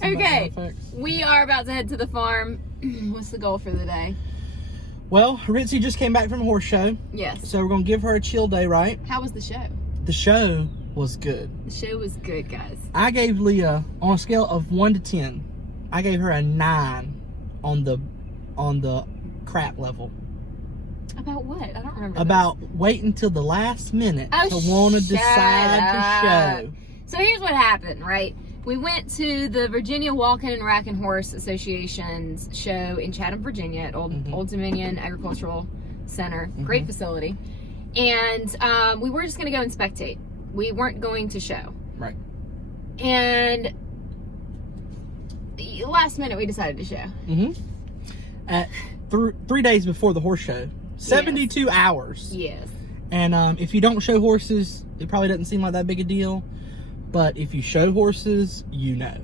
with some Okay, background effects. we are about to head to the farm. What's the goal for the day? Well, Ritzy just came back from a horse show. Yes. So we're going to give her a chill day, right? How was the show? The show was good. The show was good, guys. I gave Leah, on a scale of 1 to 10, I gave her a 9 on the crap level. About what? I don't remember. About waiting till the last minute to want to decide to show. So here's what happened, right? We went to the Virginia Walking and Racking Horse Association's show in Chatham, Virginia at Old Dominion Agricultural Center. Great facility. And we were just going to go and spectate. We weren't going to show. Right. And last minute we decided to show. At 3 days before the horse show. 72 hours. Yes. And if you don't show horses, it probably doesn't seem like that big a deal. But if you show horses, you know.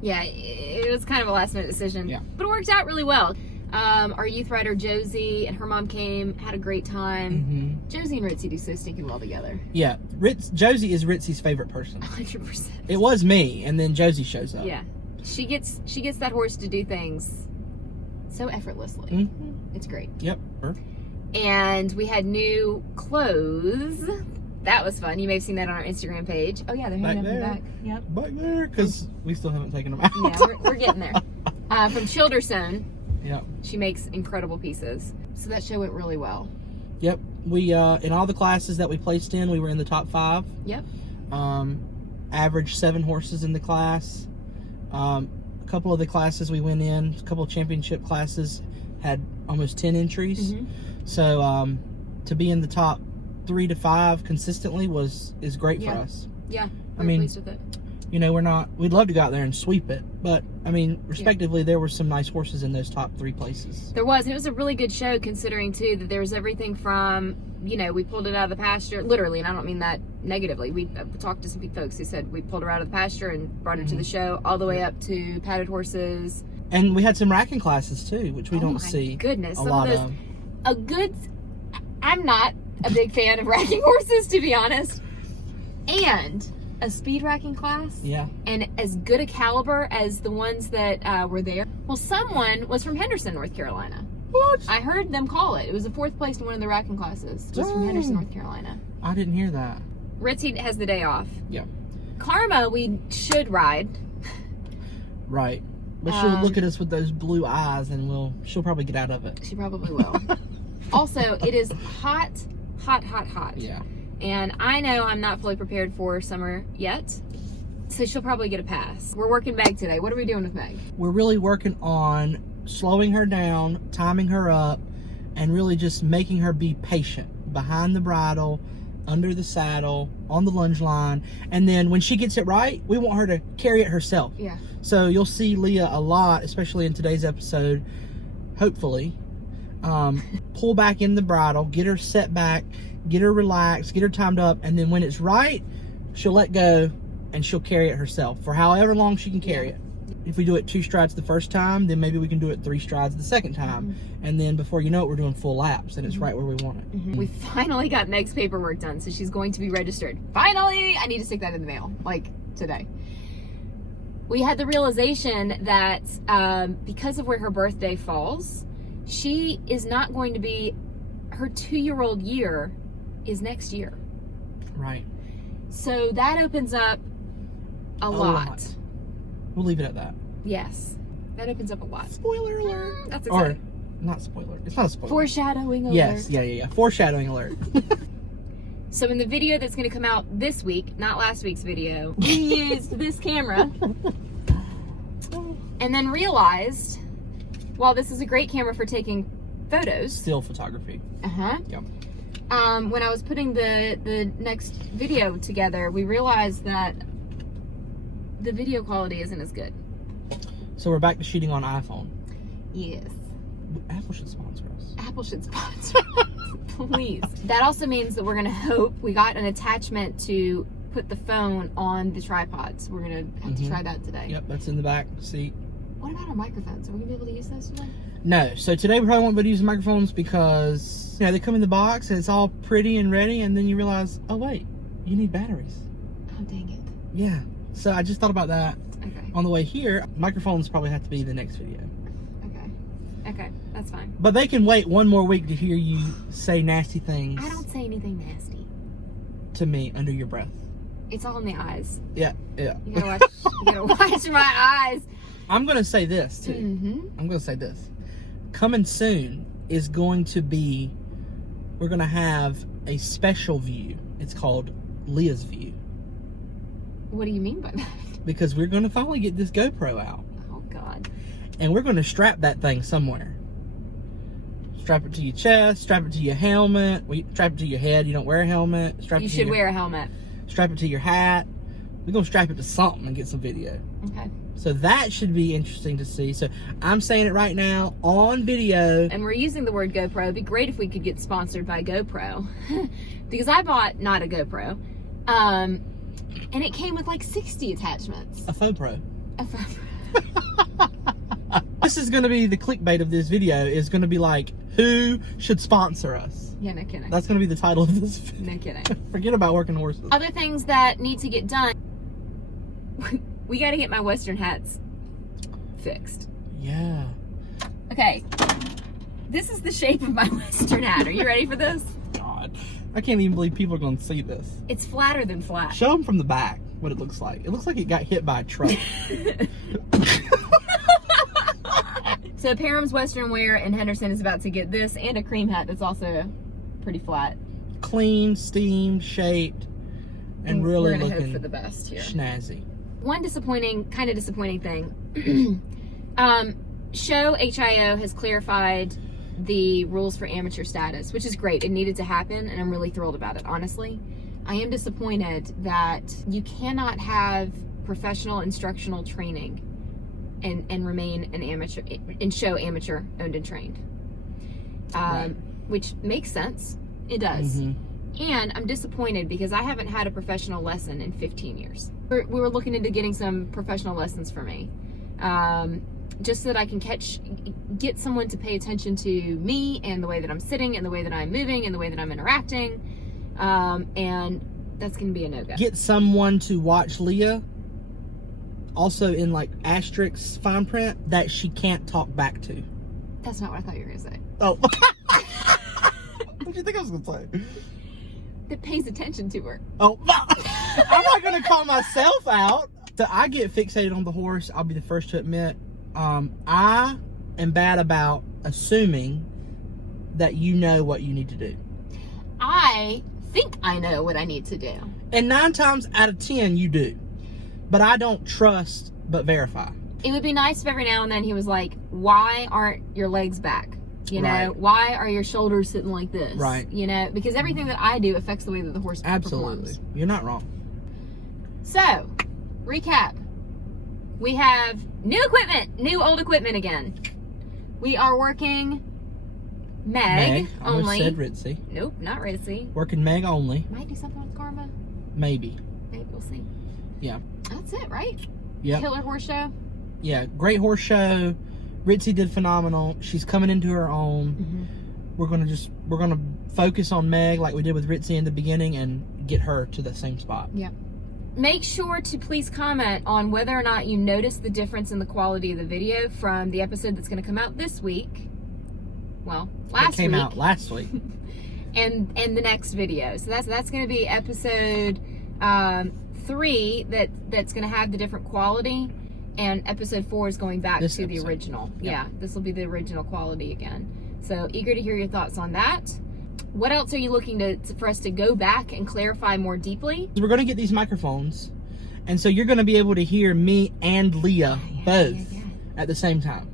Yeah, it was kind of a last minute decision. Yeah. But it worked out really well. Our youth rider Josie and her mom came, had a great time. Josie and Ritzy do so stinking well together. Yeah, Josie is Ritzy's favorite person. 100%. It was me, and then Josie shows up. Yeah, she gets that horse to do things so effortlessly. It's great. Yep. And we had new clothes. That was fun. You may have seen that on our Instagram page. Oh yeah, they're hanging up in the back. Yep. Back there, because we still haven't taken them out. Yeah, we're getting there. From Childerstone. Yep. She makes incredible pieces. So that show went really well. Yep. We in all the classes that we placed in, we were in the top 5. Yep. Averaged 7 horses in the class. A couple of the classes we went in, a couple of championship classes, had almost 10 entries. So to be in the top 3 to 5 consistently is great for us. Yeah. I mean, pleased with it. You know, we'd love to go out there and sweep it, but I mean, respectively, there were some nice horses in those top 3 places. There was. It was a really good show, considering too that there was everything from, you know, we pulled it out of the pasture, literally, and I don't mean that negatively. We talked to some folks who said we pulled her out of the pasture and brought her to the show, all the way up to padded horses. And we had some racking classes too, which we don't see. Goodness, a lot of. I'm not a big fan of racking horses, to be honest. And a speed racking class. Yeah. And as good a caliber as the ones that were there. Well, someone was from Henderson, North Carolina. What? I heard them call it. It was the 4th place in one of the racking classes. Just from Henderson, North Carolina. I didn't hear that. Ritzy has the day off. Yeah. Karma, we should ride. Right. But she'll look at us with those blue eyes, and she'll probably get out of it. She probably will. Also, it is hot. Yeah. And I know I'm not fully prepared for summer yet, so she'll probably get a pass. We're working Meg today. What are we doing with Meg? We're really working on slowing her down, timing her up, and really just making her be patient behind the bridle, under the saddle, on the lunge line. And then when she gets it right, we want her to carry it herself. Yeah. So you'll see Leah a lot, especially in today's episode, hopefully, pull back in the bridle, get her set back, get her relaxed, get her timed up, and then when it's right, she'll let go and she'll carry it herself for however long she can carry it. If we do it 2 strides the first time, then maybe we can do it 3 strides the second time. And then before you know it, we're doing full laps, and it's right where we want it. We finally got Meg's paperwork done, so she's going to be registered. Finally! I need to stick that in the mail, like today. We had the realization that because of where her birthday falls, she is not going to be, her 2-year-old year is next year. Right. So that opens up a lot. We'll leave it at that. Yes. That opens up a lot. Spoiler alert. That's exciting. Or, not spoiler. It's not a spoiler. Foreshadowing alert. Yes, yeah. Foreshadowing alert. So in the video that's going to come out this week, not last week's video, we used this camera and then realized, while this is a great camera for taking photos. Still photography. Yep. When I was putting the next video together, we realized that the video quality isn't as good. So we're back to shooting on iPhone. Yes. Apple should sponsor us. Apple should sponsor us. Please. That also means that we're going to hope we got an attachment to put the phone on the tripods. We're going to have to try that today. Yep, that's in the back seat. What about our microphones? Are we going to be able to use those today? No. So today we probably won't be able to use microphones because, you know, they come in the box and it's all pretty and ready, and then you realize, oh wait, you need batteries. Oh, dang it. Yeah. So I just thought about that. Okay. On the way here, microphones probably have to be the next video. Okay, that's fine. But they can wait one more week to hear you say nasty things. I don't say anything nasty to me under your breath. It's all in the eyes. Yeah. You gotta watch my eyes. I'm gonna say this too. I'm gonna say this. Coming soon is going to be, we're gonna have a special view. It's called Leah's View. What do you mean by that? Because we're gonna finally get this GoPro out. Oh God. And we're gonna strap that thing somewhere. Strap it to your chest, strap it to your helmet, strap it to your head. You don't wear a helmet. You should wear a helmet. Strap it to your hat. We're gonna strap it to something and get some video. Okay. So that should be interesting to see. So I'm saying it right now on video. And we're using the word GoPro. It'd be great if we could get sponsored by GoPro. Because I bought not a GoPro. And it came with like 60 attachments. A FoPro. A FoPro. This is gonna be the clickbait of this video. Is gonna be like, who should sponsor us? Yeah, no kidding. That's gonna be the title of this video. No kidding. Forget about working horses. Other things that need to get done. We got to get my Western hats fixed. Yeah. Okay. This is the shape of my Western hat. Are you ready for this? God. I can't even believe people are going to see this. It's flatter than flat. Show them from the back what it looks like. It looks like it got hit by a truck. So Parham's Western Wear in Henderson is about to get this and a cream hat that's also pretty flat. Clean, steamed, shaped, and really we're gonna looking hope for the best here. Snazzy. One kind of disappointing thing. Show HIO has clarified the rules for amateur status, which is great. It needed to happen, and I'm really thrilled about it, honestly. I am disappointed that you cannot have professional instructional training and remain an amateur and show amateur owned and trained. Right. Which makes sense. It does. And I'm disappointed because I haven't had a professional lesson in 15 years. We were looking into getting some professional lessons for me. Just so that I can get someone to pay attention to me and the way that I'm sitting and the way that I'm moving and the way that I'm interacting. And that's going to be a no-go. Get someone to watch Leah, also in like asterisk fine print, that she can't talk back to. That's not what I thought you were going to say. Oh. What do you think I was going to say? That pays attention to her. Oh, I'm not going to call myself out. So I get fixated on the horse. I'll be the first to admit. I am bad about assuming that you know what you need to do. I think I know what I need to do. And 9 times out of 10, you do. But I don't trust but verify. It would be nice if every now and then he was like, why aren't your legs back? You know, Right. Why are your shoulders sitting like this? Right. You know, because everything that I do affects the way that the horse Absolutely. performs. You're not wrong. So, recap. We have new equipment, new old equipment again. We are working Meg I almost only. said Ritzy. Nope, not Ritzy. Working Meg only. Might do something with Karma. Maybe. Maybe we'll see. Yeah. That's it, right? Yep. Killer horse show. Yeah. Great horse show. Ritzy did phenomenal. She's coming into her own. We're gonna focus on Meg like we did with Ritzy in the beginning and get her to the same spot. Yeah. Make sure to please comment on whether or not you noticed the difference in the quality of the video from the episode that's going to come out this week. Well, last week. It came out last week. and the next video. So that's going to be episode 3 that's going to have the different quality, and episode 4 is going back to the original. Yep. Yeah, this will be the original quality again. So eager to hear your thoughts on that. What else are you looking for us to go back and clarify more deeply? We're going to get these microphones, and so you're going to be able to hear me and Leah both at the same time.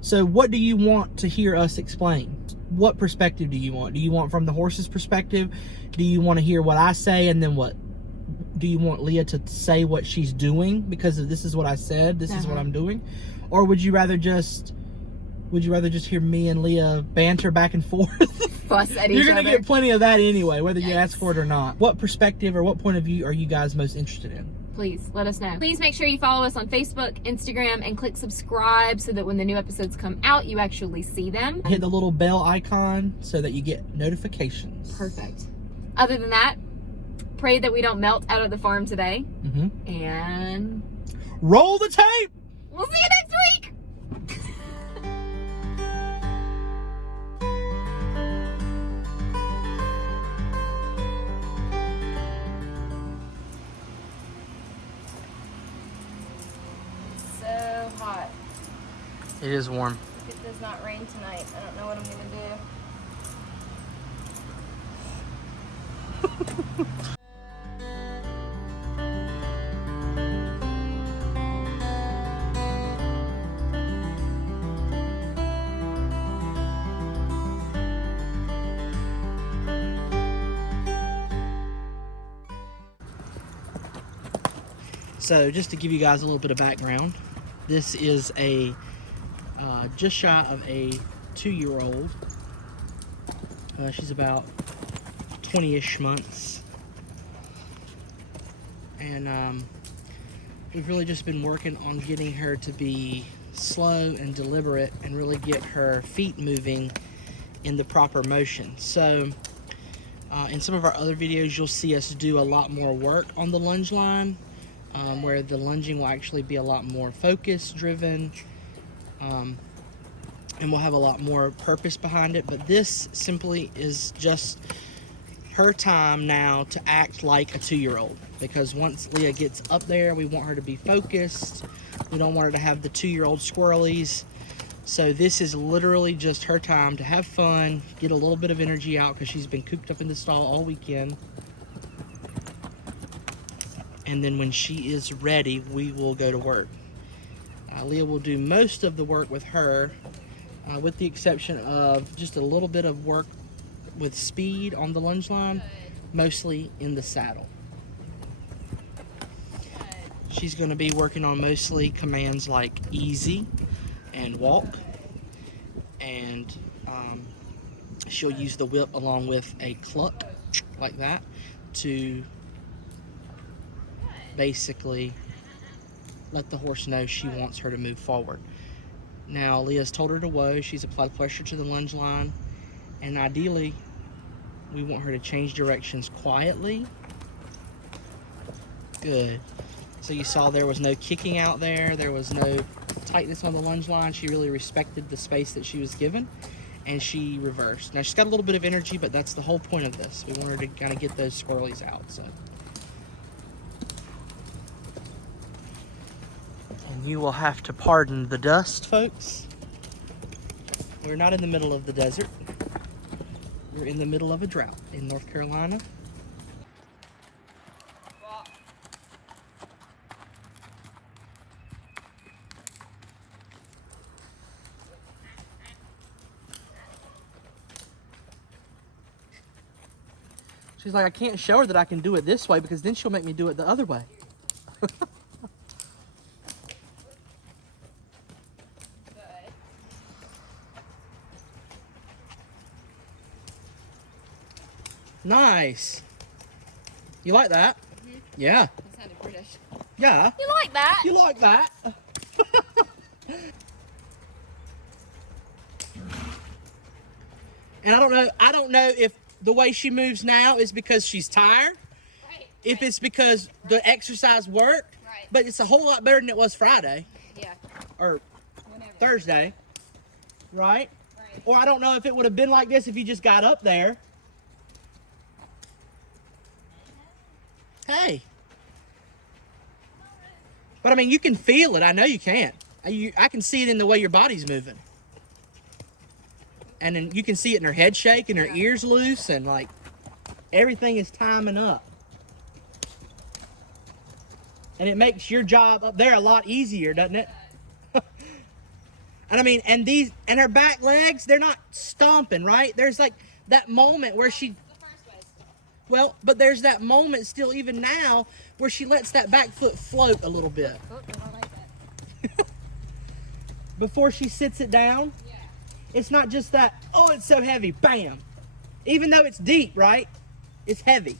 So what do you want to hear us explain? What perspective do you want? Do you want from the horse's perspective? Do you want to hear what I say and then what? Do you want Leah to say what she's doing because of this is what I said, this is what I'm doing? Or would you rather just hear me and Leah banter back and forth? Fuss at each You're other. going to get plenty of that anyway, whether you ask for it or not. What perspective or what point of view are you guys most interested in? Please let us know. Please make sure you follow us on Facebook, Instagram, and click subscribe so that when the new episodes come out, you actually see them. Hit the little bell icon so that you get notifications. Perfect. Other than that, pray that we don't melt out of the farm today. And Roll the tape. We'll see you next week. It's so hot. It is warm. If it does not rain tonight, I don't know what I'm gonna do. So just to give you guys a little bit of background, this is a just shy of a 2-year-old. She's about 20-ish months. And we've really just been working on getting her to be slow and deliberate and really get her feet moving in the proper motion. So in some of our other videos, you'll see us do a lot more work on the lunge line, where the lunging will actually be a lot more focus driven, and we'll have a lot more purpose behind it. But this simply is just her time now to act like a 2-year-old, because once Leah gets up there, we want her to be focused. We don't want her to have the 2-year-old squirrelies. So this is literally just her time to have fun, get a little bit of energy out, because she's been cooped up in the stall all weekend. And then when she is ready, we will go to work. Leah will do most of the work with her, with the exception of just a little bit of work with speed on the lunge line, mostly in the saddle. She's going to be working on mostly commands like easy and walk, and she'll use the whip along with a cluck like that to basically let the horse know she wants her to move forward. Now, Leah's told her to whoa. She's applied pressure to the lunge line, and ideally we want her to change directions quietly. Good. So you saw there was no kicking out there. There was no tightness on the lunge line. She really respected the space that she was given, and she reversed. Now, she's got a little bit of energy, but that's the whole point of this. We want her to kind of get those squirrelies out. So, and you will have to pardon the dust, folks. We're not in the middle of the desert. We're in the middle of a drought in North Carolina. She's like, I can't show her that I can do it this way, because then she'll make me do it the other way. Nice. You like that? Mm-hmm. Yeah. That sounded British. Yeah. You like that? You like that? And I don't know if the way she moves now is because she's tired. Right. If it's because the exercise worked. Right. But it's a whole lot better than it was Friday. Yeah. Or Whenever. Thursday. Right? Right. Or I don't know if it would have been like this if you just got up there. Hey. But I mean, you can feel it. I know you can. I can see it in the way your body's moving. And then you can see it in her head shake and her ears loose, and like everything is timing up. And it makes your job up there a lot easier, doesn't it? And I mean, and her back legs, they're not stomping, right? There's like that moment where she, well, but there's that moment still even now where she lets that back foot float a little bit. Before she sits it down. Yeah. It's not just that, oh, it's so heavy, bam. Even though it's deep, right? It's heavy.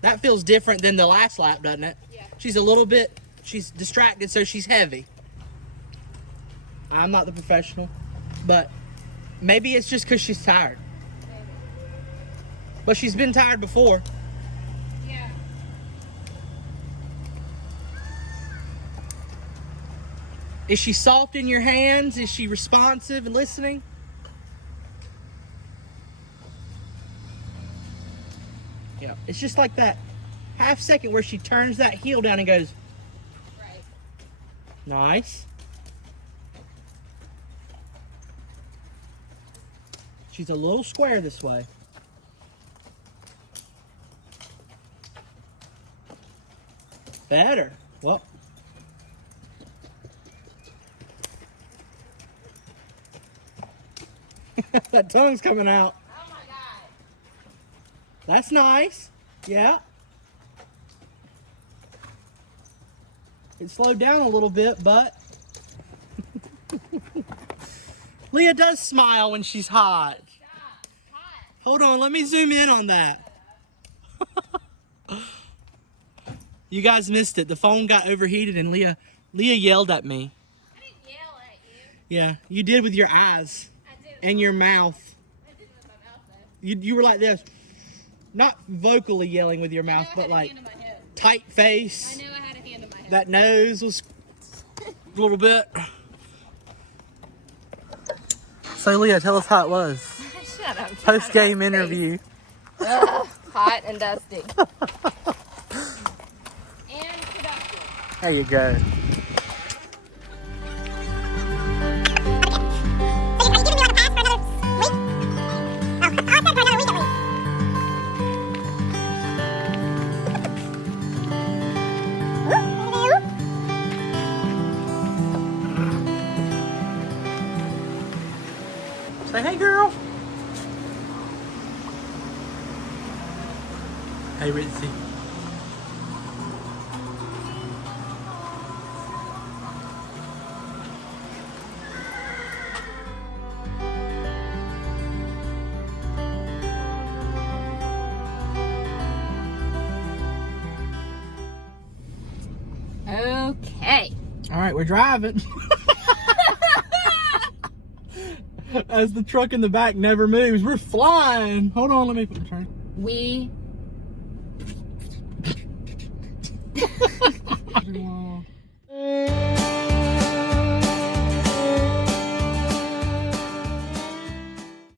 That feels different than the last lap, doesn't it? Yeah. She's distracted, so she's heavy. I'm not the professional, but maybe it's just because she's tired. Maybe. But she's been tired before. Yeah. Is she soft in your hands? Is she responsive and listening? Yeah, it's just like that half second where she turns that heel down and goes. Right. Nice. She's a little square this way. Better. Well. That tongue's coming out. Oh my God. That's nice. Yeah. It slowed down a little bit, but Leah does smile when she's hot. Hot. Hold on, let me zoom in on that. You guys missed it. The phone got overheated and Leah yelled at me. I didn't yell at you. Yeah, you did with your eyes I did. and your mouth. I did with my mouth though. You were like this. Not vocally yelling with your mouth, I but had a like hand in my head. tight face. I knew I had a hand in my head. That nose was a little bit. So Leah, tell us how it was. Shut up. Post-game interview. Ugh, hot and dusty. And productive. There you go. Say hey, girl. Hey, Ritzy. Okay. All right, we're driving. As the truck in the back never moves, we're flying. Hold on, let me turn. We